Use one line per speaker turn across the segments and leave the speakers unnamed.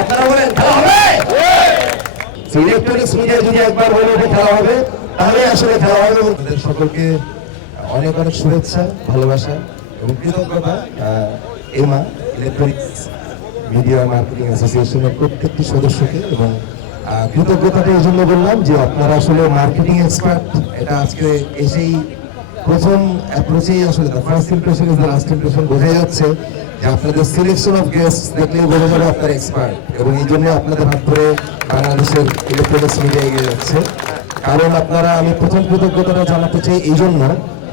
আপনারা বলেন, খেলা হবে! ইলেকট্রনিক্স মিডিয়া যদি একবার বলে যে খেলা হবে, তাহলে আসলে খেলা হবে। তাদের সকলকে অনেক অনেক শুভেচ্ছা, ভালোবাসা এবং কৃতজ্ঞতা। এমা ইলেকট্রনিক্স মিডিয়া মার্কেটিং অ্যাসোসিয়েশনের প্রত্যেকটি সদস্যকে এবং কৃতজ্ঞতাটা এই জন্য বললাম যে আপনারা আসলে মার্কেটিং এক্সপার্ট। এটা আজকে এসেই প্রথম অ্যাপ্রোচেই আসলে first impression is the last impression বোঝা যাচ্ছে। আপনাদের সিলেকশন অফ গেস্ট দেখলে বোঝা যাবে আপনার এক্সপার্ট এবং এই জন্য আপনাদের হাত ধরে বাংলাদেশের ইলেকট্রনিক্স মিডিয়া এগিয়ে যাচ্ছে। কারণ আপনারা, আমি প্রথম কৃতজ্ঞতাটা জানাতে চাই এই জন্য,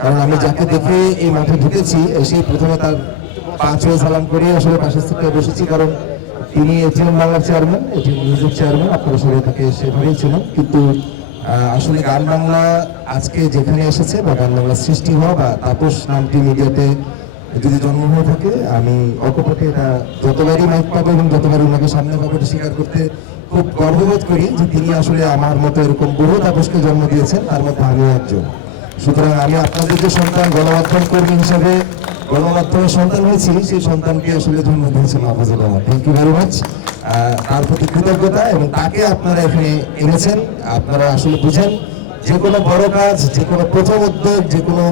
কারণ আমি যাকে দেখে এই মাঠে ঢুকেছি সেই প্রথমে তার পাঁচ হয়ে সালাম করে আসলে পাশের সিটে বসেছি। কারণ তিনি এটিএম বাংলার চেয়ারম্যান এটিএম নিউজের চেয়ারম্যান আপনারা সবাই তাকে সেভাবেই ছিলেন কিন্তু আসলে গান বাংলা আজকে যেখানে এসেছে বা গান বাংলা সৃষ্টি হওয়া বা তাপস নামটি মিডিয়াতে যদি জন্ম হয়ে থাকে, আমি অকপটে এটা যতবারই মাইক পাবো এবং যতবারই ওনাকে সামনে পাবো এটা স্বীকার করতে খুব গর্ববোধ করি যে তিনি আসলে আমার মতো এরকম বহু তাপসকে জন্ম দিয়েছেন, তার মধ্যে আমিও একজন। সুতরাং আমি আপনাদের যে সন্তান গণমাধ্যম কর্মী হিসাবে গণমাধ্যমের সন্তান হয়েছি, সেই সন্তানকে আসলে জন্ম দিয়েছেন Mahfuzur Rahman thank you very much তার প্রতি কৃতজ্ঞতা এবং তাকে আপনারা এখানে এনেছেন, আপনারা আসলে বুঝেন, যে কোনো বড় কাজ, যে কোনো প্রথম উদ্যোগ, যে কোনো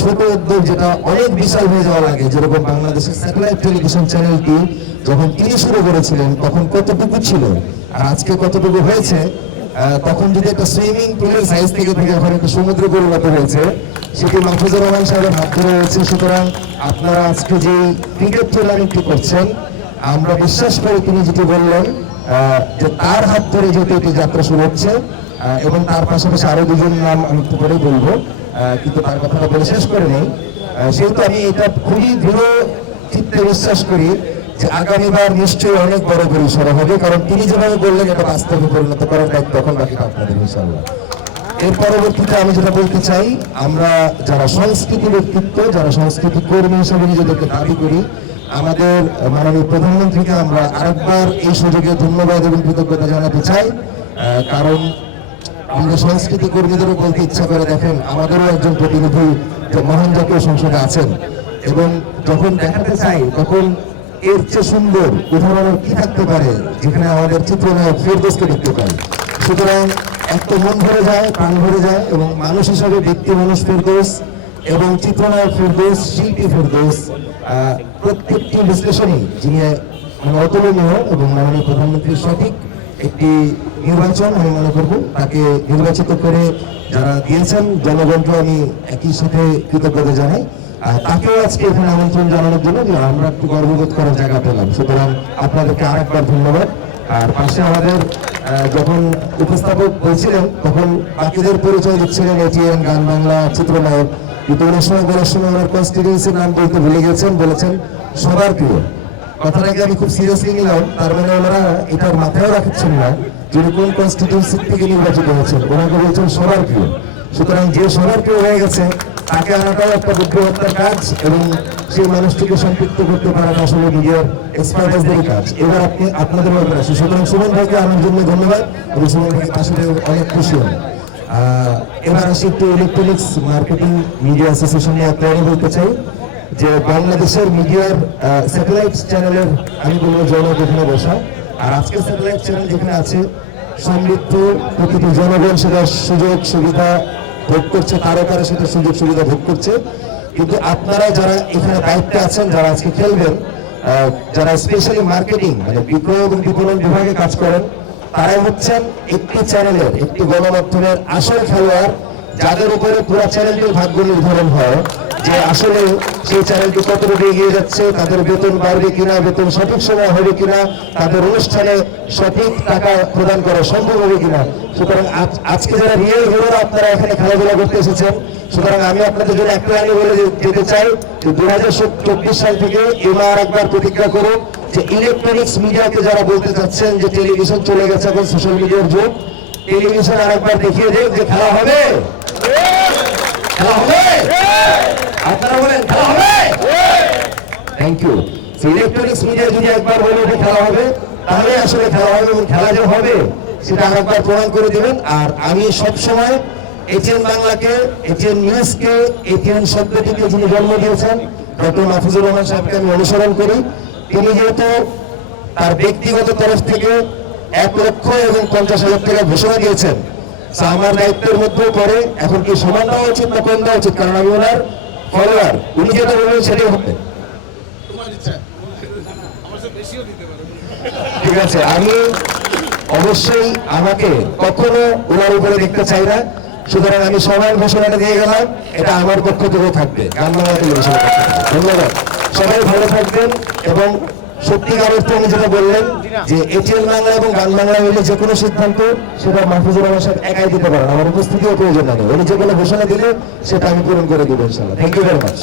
ছোট উদ্যোগ যেটা অনেক বিশাল হয়ে যাওয়ার আগে, যেরকম বাংলাদেশের স্যাটেলাইট টেলিভিশন চ্যানেলটি যখন তিনি শুরু করেছিলেন, তখন কতটুকু ছিল? আর আজকে কতটুকু হয়েছে? তখন যদি একটা সুইমিং পুলের সাইজ থেকে থেকে এখন একটা সমুদ্র পরিণত হয়েছে। সেটি মাহফুজুর রহমান সাহেবের হাত ধরে রয়েছে সুতরাং আপনারা আজকে যে ক্রিকেট টুর্নামেন্টটি করছেন, আমরা বিশ্বাস করি তিনি যেটি বললেন যে তার হাত ধরে যেহেতু এটি যাত্রা শুরু হচ্ছে এবং তার পাশাপাশি আরও দুজন নাম আমি একটু করে বলব কিন্তু তার কথাটা বলে শেষ করে নেই। সেহেতু আমি এটা খুবই দৃঢ় চিত্তে বিশ্বাস করি যে আগামীবার নিশ্চয়ই অনেক বড় পরিসরে হবে, কারণ তিনি যেভাবে বললেন, এটা বাস্তবে পরিণত করার দায়িত্ব তখন বাকি আপনাদের ইনশাল্লাহ এর পরবর্তীতে আমি যেটা বলতে চাই, আমরা যারা সংস্কৃতি ব্যক্তিত্ব, যারা সংস্কৃতি কর্মী হিসেবে নিজেদেরকে দাবি করি, আমাদের মাননীয় প্রধানমন্ত্রীকে আমরা আরেকবার এই সুযোগে ধন্যবাদ এবং কৃতজ্ঞতা জানাতে চাই কারণ আমাদের সংস্কৃতি কর্মীদেরও বলতে ইচ্ছা করে, দেখেন আমাদেরও একজন প্রতিনিধি মহান জাতীয় সংসদে আছেন, এবং যখন দেখাতে চাই, তখন এর চেয়ে সুন্দর উদাহরণ কি থাকতে পারে, যেখানে আমাদের চিত্রনায়ক ফেরদোসকে দেখতে পাই। সুতরাং এক তো মন ভরে যায়, প্রাণ ভরে যায় এবং মানুষ হিসাবে ব্যক্তি মানুষ ফেরদোস এবং চিত্রনায়ক ফেরদোস, শিল্পী ফেরদোস প্রত্যেকটি বিশ্লেষণই যিনি মানে অতুলনীয় এবং মাননীয় প্রধানমন্ত্রীর সঠিক একটি নির্বাচন আমি মনে করব, তাকে নির্বাচিত করে যারা দিয়েছেন জনগণকে আমি একই সাথে কৃতজ্ঞতা জানাই। আর তাকেও আজকে এখানে আমন্ত্রণ জানানোর জন্য যে আমরা একটু গর্ববোধ করার জায়গা পেলাম। সুতরাং আপনাদেরকে আরেকবার ধন্যবাদ। আর পাশে আমাদের যখন উপস্থাপক বলছিলেন, তখন বাকিদের পরিচয় দিচ্ছিলেন এটিএন গান বাংলা চিত্রনায়ক। কিন্তু অনেক সময় বলার সময় ওনার কনস্টিটিউন্সির নাম বলতে ভুলে গেছেন, বলেছেন, সবার প্রিয়। কথাটাকে আমি খুব সিরিয়াসলি নিলাম? তার মানে ওনারা এটার মাথায় রাখছেন না যিনি কোন কনস্টিটিউন্সি থেকে নির্বাচিত হয়েছেন। ওনাকে বলছেন সবার প্রিয়। সুতরাং যে সবার প্রিয় হয়ে গেছে তাকে আনাটাও একটা বুদ্ধিমত্তার কাজ এবং সেই মানুষটিকে সম্পৃক্ত করতে পারাটা আসলে নিজের এক্সপার্টাইজদেরই কাজ। এবার আপনি আপনাদের ব্যাপারে আসি সুতরাং সুমন ভাইকে আমার জন্য ধন্যবাদ এবং সুমন ভাইকে আসলে অনেক খুশি হন। এবার আসি একটু ইলেকট্রনিক্স মার্কেটিং মিডিয়া অ্যাসোসিয়েশন নিয়ে একটা বলতে চাই, যে বাংলাদেশের মিডিয়ার স্যাটেলাইট চ্যানেলের আমি বলব জনক এখানে বসা। আর আজকে স্যাটেলাইট চ্যানেল যেখানে আছে, সমৃদ্ধ প্রতিটি জনগণ সেটা সুযোগ, সুবিধা ভোগ করছে তারও তারা সেটা সুযোগ সুবিধা ভোগ করছে। কিন্তু আপনারা যারা এখানে দায়িত্বে আছেন, যারা আজকে খেলবেন যারা স্পেশালি মার্কেটিং মানে বিক্রয় এবং বিপণন বিভাগে কাজ করেন, তারাই হচ্ছেন একটি চ্যানেলের একটি গণমাধ্যমের আসল খেলোয়াড়, যাদের উপরে পুরো চ্যানেলটির ভাগ্য নির্ধারণ হয়। যে আসলে সেই চ্যানেলটি কতটুকু এগিয়ে যাচ্ছে, তাদের বেতন বাড়বে কিনা, বেতন সঠিক সময় হবে কিনা, তাদের অনুষ্ঠানে সঠিক টাকা প্রদান করা সম্ভব হবে কিনা। সুতরাং আজ- আজকে যারা রিয়েল হিরোরা আপনারা এখানে খেলাধুলা করতে এসেছেন। সুতরাং আমি আপনাদের জন্য একটা লাইনে বলে যেতে চাই যে দু হাজার চব্বিশ সাল থেকে এবার একবার প্রতিজ্ঞা করুন যে ইলেকট্রনিক্স মিডিয়াকে যারা বলতে চাচ্ছেন যে টেলিভিশন চলে গেছে এখন সোশ্যাল মিডিয়ার যুগ টেলিভিশন আরেকবার দেখিয়ে দেখ যে খেলা হবে। খেলা হবে। আপনারা বলেন, খেলা হবে? থ্যাংক ইউ ইলেকট্রনিক্স মিডিয়া যদি একবার বলে যে খেলা হবে, তাহলে আসলে খেলা হবে এবং খেলা যে হবে, সেটা আরেকবার প্রমাণ করে দিবেন। আর আমি সব সময় এটিএন বাংলাকে, এটিএন নিউজকে, এটিএন শব্দটিকে যিনি জন্ম দিয়েছেন, ডক্টর মাহফুজুর রহমান সাহেবকে আমি অনুসরণ করি। তিনি যেহেতু তার ব্যক্তিগত তরফ থেকে এক লক্ষ এবং পঞ্চাশ হাজার টাকা ঘোষণা দিয়েছেন আমার দায়িত্বের মধ্যেও পড়ে। এখন কি সমান দেওয়া উচিত না কম দেওয়া উচিত? কারণ আমি ওনার ফলোয়ার উনি যেটা বলবেন সেটাই হবে। ঠিক আছে আমি অবশ্যই আমাকে কখনো ওনার উপরে দেখতে চাই না। সুতরাং আমি সমান ঘোষণাটা দিয়ে গেলাম এটা আমার পক্ষ থেকেও থাকবে। টেলিভিশনের ধন্যবাদ। সবাই ভালো থাকবেন এবং সত্যিকার অর্থে উনি যেটা বললেন যে এটিএল বাংলা এবং গান বাংলা মিলে যে কোনো সিদ্ধান্ত সেটা মাহফুজুর রহমান সাহেব একাই দিতে পারেন। আমার উপস্থিতিও প্রয়োজন নাই। উনি যে কোনো ঘোষণা দিলে সেটা আমি পূরণ করে দেবো ইনশাল্লাহ থ্যাংক ইউ ভেরি মাচ